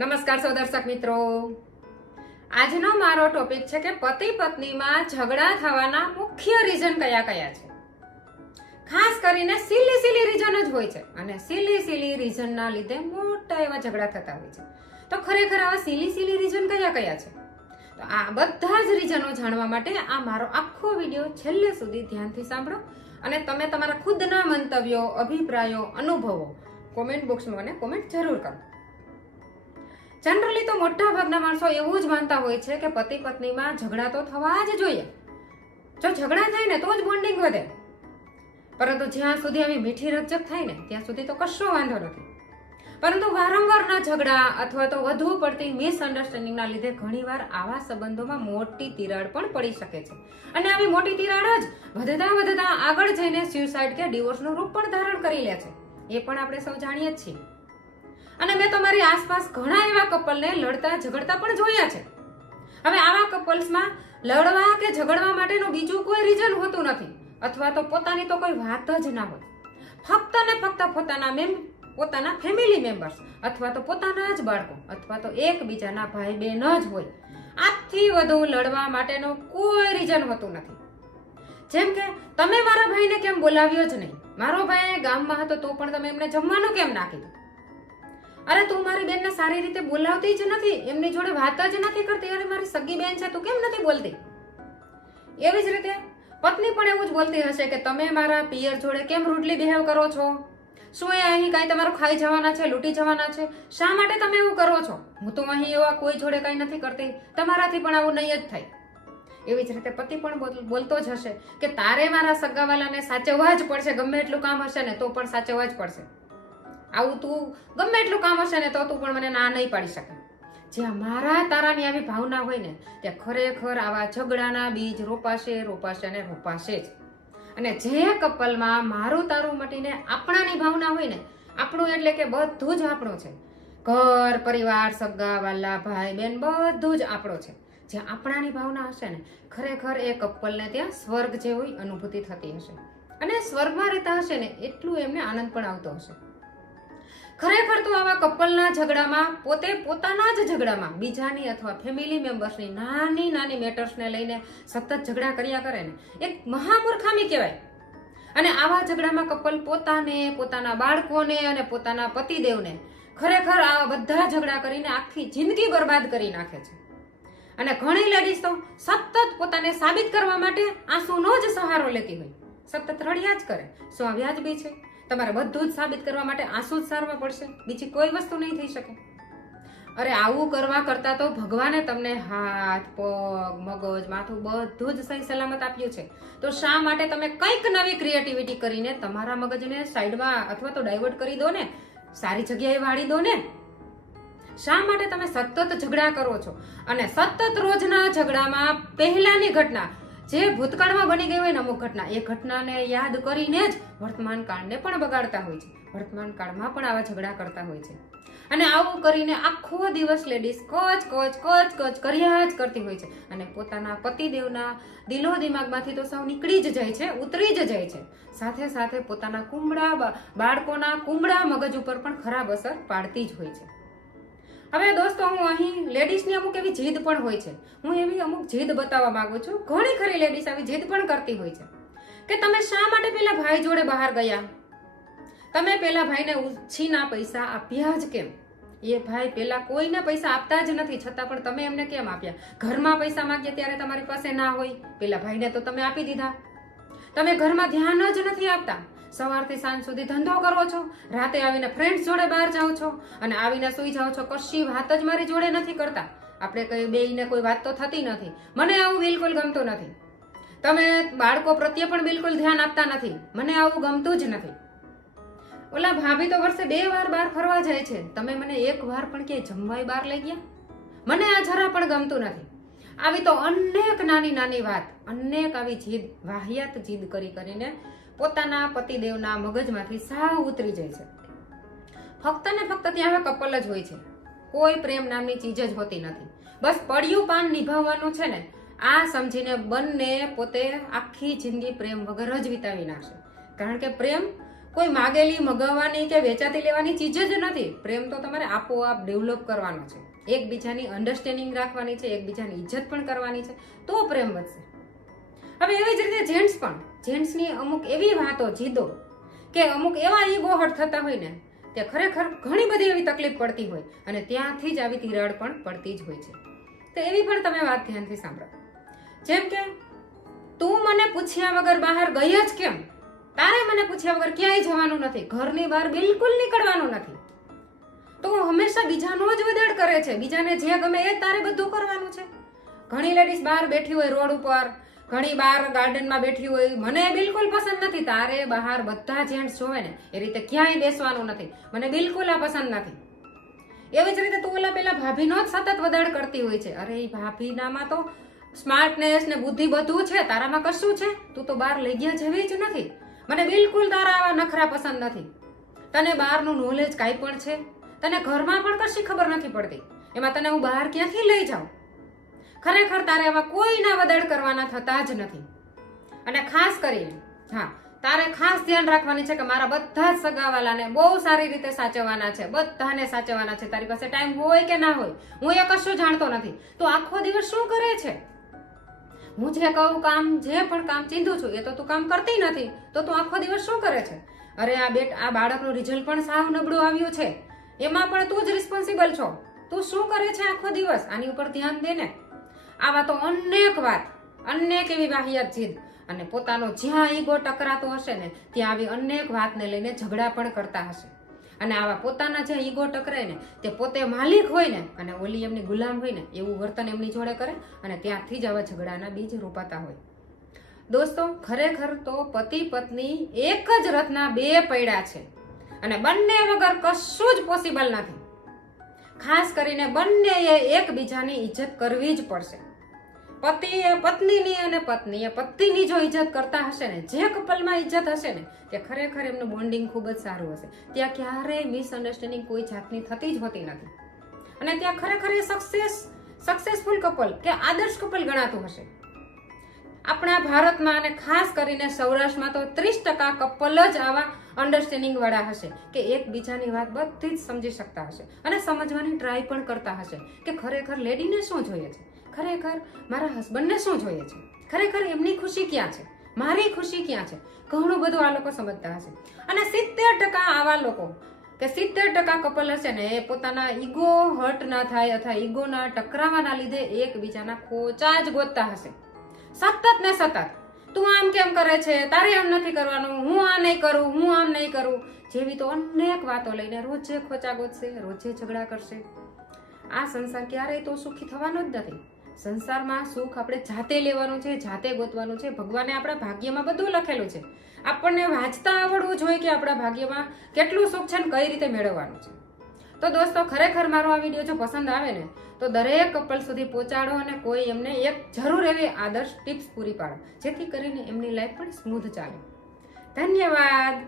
નમસ્કાર સૌ દર્શક મિત્રો, આજનો મારો ટોપિક છે કે પતિ પત્નીમાં ઝઘડા થવાના મુખ્ય રીઝન કયા કયા છે. ખાસ કરીને સિલી રીઝન જ હોય છે અને સિલી રીઝનના લીધે મોટા એવા ઝઘડા થતા હોય છે. તો ખરેખર આવા સિલી રીઝન કયા કયા છે? તો આ બધા જ રીઝનો જાણવા માટે આ મારો આખો વિડીયો છેલ્લે સુધી ધ્યાનથી સાંભળો અને તમે તમારા ખુદના મંતવ્યો, અભિપ્રાયો, અનુભવો કોમેન્ટ બોક્સમાં મને કોમેન્ટ જરૂર કરો. જનરલી તો મોટા ભાગના માણસો એવું જ માનતા હોય છે કે પતિ પત્નીમાં ઝઘડા તો થવા જ જોઈએ. જો ઝઘડા થાય ને તો જ બોન્ડિંગ વધે. પરંતુ જ્યાં સુધી આવી મીઠી રકજક થાય ને ત્યાં સુધી તો કશો વાંધો નથી. પરંતુ વારંવારના ઝઘડા અથવા તો વધુ પડતી મિસઅન્ડરસ્ટેન્ડિંગના લીધે ઘણીવાર આવા સંબંધોમાં મોટી તિરાડ પણ પડી શકે છે. અને આવી મોટી તિરાડ જ વધતા આગળ જઈને સ્યુસાઇડ કે ડિવોર્સનું રૂપ પણ ધારણ કરી લે છે. એ પણ આપણે સૌ જાણીએ જ છીએ. અને મેં તમારી આસપાસ ઘણા એવા કપલને લડતા ઝઘડતા પણ જોયા છે. હવે આવા કપલ્સમાં લડવા કે ઝઘડવા માટેનું બીજું કોઈ રીઝન હોતું નથી, અથવા તો પોતાની તો કોઈ વાત જ ના હોય. ફક્ત ને ફક્ત પોતાના ફેમિલી મેમ્બર્સ અથવા તો પોતાના જ બાળકો અથવા તો એકબીજાના ભાઈ બહેન જ હોય. આથી વધુ લડવા માટેનો કોઈ રીઝન હોતું નથી. જેમ કે તમે મારા ભાઈને કેમ બોલાવ્યો જ નહીં, મારો ભાઈ ગામમાં હતો તો પણ તમે એમને જમવાનું કેમ ના કીધું, અરે તું મારી બેનને સારી રીતે બોલાવતી જ નથી, એમની જોડે વાત જ નથી કરતી, અરે મારી સગી બેન છે તું કેમ નથી બોલતી. એવી જ રીતે પત્ની પણ એવું જ બોલતી હશે કે તમે મારા પિયર જોડે કેમ રૂડલી બિહેવ કરો છો, શું એ અહીં કાંઈ તમારું ખાઈ જવાના છે, લૂંટી જવાના છે, શા માટે તમે એવું કરો છો, હું તો અહીં એવા કોઈ જોડે કાંઈ નથી કરતી, તમારાથી પણ આવું નહીં જ થાય. એવી જ રીતે પતિ પણ બોલતો જ હશે કે તારે મારા સગાવાલાને સાચવવા જ પડશે, ગમે એટલું કામ હશે ને તો પણ સાચવવા જ પડશે, આવું તું ગમે એટલું કામ હશે ને તો તું પણ મને ના નહીં પાડી શકે. જ્યાં મારા તારાની આવી ભાવના હોય ને ત્યાં ખરેખર આવા ઝઘડાના બીજ રોપાશે અને રોપાશે જ. અને જે કપલમાં મારું તારું મટીને આપણાની ભાવના હોય ને, આપણું એટલે કે બધું જ આપણું છે, ઘર પરિવાર સગા વાલા ભાઈ બેન બધું જ આપણું છે. જ્યાં આપણાની ભાવના હશે ને ખરેખર એ કપલને ત્યાં સ્વર્ગ જેવી અનુભૂતિ થતી હશે અને સ્વર્ગમાં રહેતા હશે ને એટલું એમને આનંદ પણ આવતો હશે. ખરેખર તો આવા કપલના ઝઘડામાં પોતાના જ ઝઘડામાં બીજાની અથવા ફેમિલી મેમ્બર્સની નાની મેટર્સને લઈને સતત ઝઘડા કર્યા કરે ને એક મહામૂર્ખામી કહેવાય. અને આવા ઝઘડામાં કપલ પોતાને, પોતાના બાળકોને અને પોતાના પતિદેવને ખરેખર આ બધા ઝઘડા કરીને આખી જિંદગી બરબાદ કરી નાખે છે. અને ઘણી લેડીઝ તો સતત પોતાને સાબિત કરવા માટે આંસુનો જ સહારો લેતી હોય, સતત રડ્યા જ કરે. શું આ વ્યાજબી છે? તમારે બધું જ સાબિત કરવા માટે આંસુ જ સારવા પડશે, બીજી કોઈ વસ્તુ નહીં થઈ શકે. અરે આવું કરવા કરતા તો ભગવાને તમને હાથ, પગ, મગજ, માથું બધું જ સહી સલામત આપ્યું છે. તો શા માટે તમે કંઈક નવી ક્રિએટિવિટી કરીને તમારા મગજને સાઈડમાં અથવા તો ડાયવર્ટ કરી દો ને, સારી જગ્યાએ વાળી દો ને? શા માટે તમે સતત ઝઘડા કરો છો અને સતત રોજના ઝઘડામાં પહેલાની ઘટના જે ભૂતકાળમાં બની ગઈ હોય ને અમુક ઘટના, એ ઘટનાને યાદ કરીને જ વર્તમાન કાળને પણ બગાડતા હોય છે, વર્તમાન કાળમાં પણ આવા ઝઘડા કરતા હોય છે. અને આવું કરીને આખો દિવસ લેડીઝ કચ કર્યા જ કરતી હોય છે અને પોતાના પતિદેવના દિલો દિમાગમાંથી તો સાવ નીકળી જ જાય છે, ઉતરી જ જાય છે. સાથે પોતાના બાળકોના કુમળા મગજ ઉપર પણ ખરાબ અસર પાડતી જ હોય છે. હવે દોસ્તો, હું અહીં લેડીઝની અમુક એવી જીદ પણ હોય છે, હું એવી અમુક જીદ બતાવવા માંગુ છું. ઘણી ખરી લેડીઝ આવી જીદ પણ કરતી હોય છે કે તમે શા માટે પેલા ભાઈ જોડે બહાર ગયા, તમે પેલા ભાઈને ઉછીના પૈસા આપ્યા જ કેમ? એ ભાઈ પેલા કોઈને પૈસા આપતા જ નથી છતાં પણ તમે એમને કેમ આપ્યા? ઘરમાં પૈસા માંગીએ ત્યારે તમારી પાસે ના હોય, પેલા ભાઈને તો તમે આપી દીધા. તમે ઘરમાં ધ્યાન જ નથી આપતા, સવારથી સાંજ સુધી ધંધો કરો છો, રાતે આવીને ફ્રેન્ડ્સ જોડે બહાર જાઓ છો અને આવીને સુઈ જાઓ છો, કશી વાત જ મારી જોડે નથી કરતા. આપણે કઈ બેયને કોઈ વાત તો થતી નથી, મને આવું બિલકુલ ગમતું નથી. તમે બાળકો પ્રત્યે પણ બિલકુલ ધ્યાન આપતા નથી, મને આવું ગમતું જ નથી. ઓલા ભાભી તો વર્ષે 2 વાર બહાર ફરવા જાય છે, તમે મને 1 વાર પણ ક્યાંય જમવાય બહાર લઈ ગયા, મને આ જરા પણ ગમતું નથી. આવી તો અનેક નાની વાત, અનેક આવી જીદ, વાહિયાત જીદ કરીને પોતાના પતિદેવના મગજમાંથી સાવ ઉતરી જાય છે. ફક્ત ને ફક્ત ત્યાં કપલ જ હોય છે, કોઈ પ્રેમ નામની ચીજ જ હોતી નથી. બસ પડ્યું પાન નિભાવવાનું છે ને, આ સમજીને બંને પોતે આખી જિંદગી પ્રેમ વગર જ વિતાવી નાખશે. કારણ કે પ્રેમ કોઈ માગેલી મગાવવાની કે વેચાતી લેવાની ચીજ જ નથી. પ્રેમ તો તમારે આપોઆપ ડેવલપ કરવાનો છે, એકબીજાની અન્ડરસ્ટેન્ડિંગ રાખવાની છે, એકબીજાની ઇજ્જત પણ કરવાની છે, તો પ્રેમ વધશે. હવે એવી જ રીતે જેન્ટ્સની અમુક એવી વાતો, જીદો કે અમુક એવા ઈગો હર્ટ થતા હોય ને, તે ખરેખર ઘણી બધી એવી તકલીફ પડતી હોય અને ત્યાંથી જ આવી તિરાડ પણ પડતી જ હોય છે. તો એવી પણ તમે વાત ધ્યાનથી સાંભળો. જેમ કે તું મને પૂછ્યા વગર બહાર ગઈ જ કેમ? તારે મને પૂછ્યા વગર ક્યાંય જવાનું નથી, ઘરની બહાર બિલકુલ નીકળવાનું નથી. તો હંમેશા બીજાનો જ વદેડ કરે છે, બીજાને જે ગમે એ તારે બધું કરવાનું છે. ઘણી લેડીઝ બહાર બેઠી હોય રોડ ઉપર, ઘણી બહાર ગાર્ડનમાં બેઠી હોય, મને બિલકુલ પસંદ નથી. તારે બહાર બધા જેન્ટ્સ જોવે ને એ રીતે ક્યાંય બેસવાનું નથી, મને બિલકુલ આ પસંદ નથી. એવી જ રીતે તું ઓલા પેલા ભાભીનો જ સતત વદાડ કરતી હોય છે. અરે એ ભાભીનામાં તો સ્માર્ટનેસ ને બુદ્ધિ બધું છે, તારામાં કશું છે? તું તો બહાર લઈ ગયા જેવી જ નથી. મને બિલકુલ તારા આવા નખરા પસંદ નથી. તને બહારનું નોલેજ કાંઈ પણ છે? તને ઘરમાં પણ કશી ખબર નથી પડતી, એમાં તને હું બહાર ક્યાંથી લઈ જાઉં? ખરેખર તારે એવા કોઈના વદાડ કરવાના થતા જ નથી. અને ખાસ કરીને તારે ખાસ ધ્યાન રાખવાની છે કે મારા બધા જ સગાવાલાને બહુ સારી રીતે સાચવવાના છે, બધાને સાચવવાના છે. તારી પાસે ટાઈમ હોય કે ના હોય, હું એ કશું જાણતો નથી. તું આખો દિવસ શું કરે છે? હું જે કહું કામ, જે પણ કામ ચીંધું છું એ તો તું કામ કરતી નથી, તો તું આખો દિવસ શું કરે છે? અરે આ બાળકનું રિઝલ્ટ પણ સાવ નબળું આવ્યું છે, એમાં પણ તું જ રિસ્પોન્સિબલ છો. તું શું કરે છે આખો દિવસ? આની ઉપર ધ્યાન દે ને. આવા તો અનેક એવી વાહિયાત જીદ અને પોતાનો જ્યાં ઈગો ટકરાતો હશે ને ત્યાં આવી અનેક વાતને લઈને ઝઘડા પણ કરતા હશે. અને આવા પોતાના જે ઈગો ટકરાય ને તે પોતે માલિક હોય ને અને ઓલી એમની ગુલામ હોય ને એવું વર્તન એમની જોડે કરે અને ત્યાંથી જ આવા ઝઘડાના બીજ રોપાતા હોય. દોસ્તો, ખરેખર તો પતિ પત્ની એક જ રથના બે પૈડા છે અને બંને વગર કશું જ પોસિબલ નથી. ખાસ કરીને બંનેએ એકબીજાની ઇજ્જત કરવી જ પડશે. પતિએ પત્નીની અને પત્નીએ પતિની જો ઇજ્જત કરતા હશે ને, જે કપલમાં ઇજ્જત હશે ને, તે ખરેખર એમનું બોન્ડિંગ ખૂબ જ સારું હશે. ત્યાં ક્યારેય મિસઅન્ડરસ્ટેન્ડિંગ કોઈ જાતની થતી જ હોતી નથી અને ત્યાં ખરેખર એ સક્સેસફુલ કપલ કે આદર્શ કપલ ગણાતું હશે. આપણા ભારતમાં અને ખાસ કરીને સૌરાષ્ટ્રમાં તો 30% કપલ જ આવા અન્ડરસ્ટેન્ડિંગ વાળા હશે કે એકબીજાની વાત બધી જ સમજી શકતા હશે અને સમજવાની ટ્રાય પણ કરતા હશે કે ખરેખર લેડીને શું જોઈએ છે, ખરેખર મારા હસબન્ડને શું જોઈએ છે, ખરેખર એમની ખુશી ક્યાં છે, મારી ખુશી ક્યાં છે. ઘણું બધું આ લોકો સમજતા હશે. અને 70% આવા લોકો કે 70% કપલ હશે ને એ પોતાના ઈગો હર્ટ ના થાય અથવા ઈગોના ટકરાવાના લીધે એકબીજાના ખોચા જ ગોતતા હશે. સતત ને સતત તું આમ કેમ કરે છે, તારે એમ નથી કરવાનું, હું આ નહીં કરું, હું આમ નહીં કરું જેવી તો અનેક વાતો લઈને રોજે ખોચા ગોતશે, રોજે ઝઘડા કરશે. આ સંસાર ક્યારેય તો સુખી થવાનો જ નથી. સંસારમાં સુખ આપણે જાતે લેવાનું છે, જાતે ગોતવાનું છે. ભગવાને આપણા ભાગ્યમાં બધું લખેલું છે. આપણને વાંચતા આવડવું જોઈએ કે આપણા ભાગ્યમાં કેટલું સુખ છે ને કઈ રીતે મેળવવાનું છે. તો દોસ્તો, ખરેખર મારો આ વિડીયો જો પસંદ આવે ને તો દરેક કપલ સુધી પહોંચાડો અને કોઈ એમને એક જરૂર એવી આદર્શ ટિપ્સ પૂરી પાડો જેથી કરીને એમની લાઈફ પણ સ્મૂધ ચાલે. ધન્યવાદ.